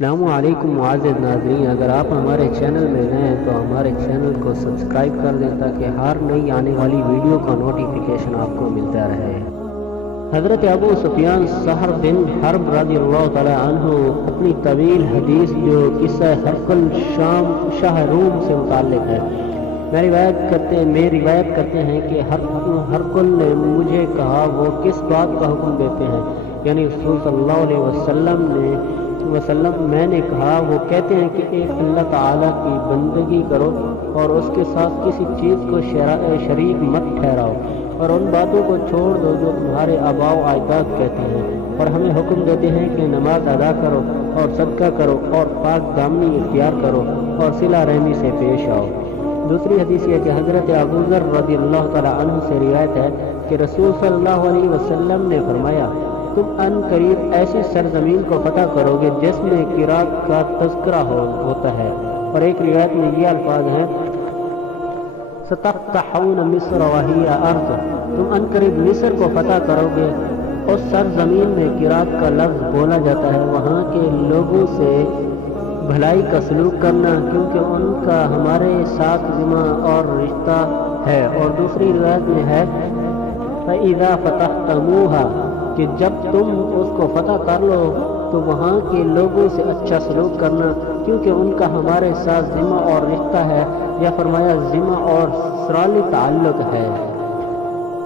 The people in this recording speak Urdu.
السلام علیکم معزز ناظرین، اگر آپ ہمارے چینل میں نئے ہیں تو ہمارے چینل کو سبسکرائب کر دیں تاکہ ہر نئی آنے والی ویڈیو کا نوٹیفیکیشن آپ کو ملتا رہے۔ حضرت ابو سفیان سہر بن حرب رضی اللہ تعالی عنہ اپنی طویل حدیث جو قصہ ہرقل شاہ روم سے متعلق ہے میں روایت کرتے ہیں کہ ہرقل نے مجھے کہا وہ کس بات کا حکم دیتے ہیں، یعنی رسول صلی اللہ علیہ وسلم میں نے کہا وہ کہتے ہیں کہ ایک اللہ تعالیٰ کی بندگی کرو اور اس کے ساتھ کسی چیز کو شریک مت ٹھہراؤ اور ان باتوں کو چھوڑ دو جو تمہارے آباء و اجداد کہتے ہیں، اور ہمیں حکم دیتے ہیں کہ نماز ادا کرو اور صدقہ کرو اور پاک دامنی اختیار کرو اور صلہ رحمی سے پیش آؤ۔ دوسری حدیث یہ کہ حضرت ابو ذر رضی اللہ تعالی عنہ سے روایت ہے کہ رسول صلی اللہ علیہ وسلم نے فرمایا تم ان قریب ایسی سرزمین کو فتح کرو گے جس میں قرات کا تذکرہ ہوتا ہے، اور ایک روایت میں یہ الفاظ ہیں ستفتحون مصر وہی ارض، تم ان قریب مصر کو فتح کرو گے، اس سرزمین میں قرات کا لفظ بولا جاتا ہے، وہاں کے لوگوں سے بھلائی کا سلوک کرنا کیونکہ ان کا ہمارے ساتھ ذمہ اور رشتہ ہے۔ اور دوسری روایت میں ہے فَإِذَا فَتَحْتَمُوهَا کہ جب تم اس کو فتح کر لو تو وہاں کے لوگوں سے اچھا سلوک کرنا کیونکہ ان کا ہمارے ساتھ ذمہ اور رشتہ ہے، یا فرمایا ذمہ اور سرالی تعلق ہے۔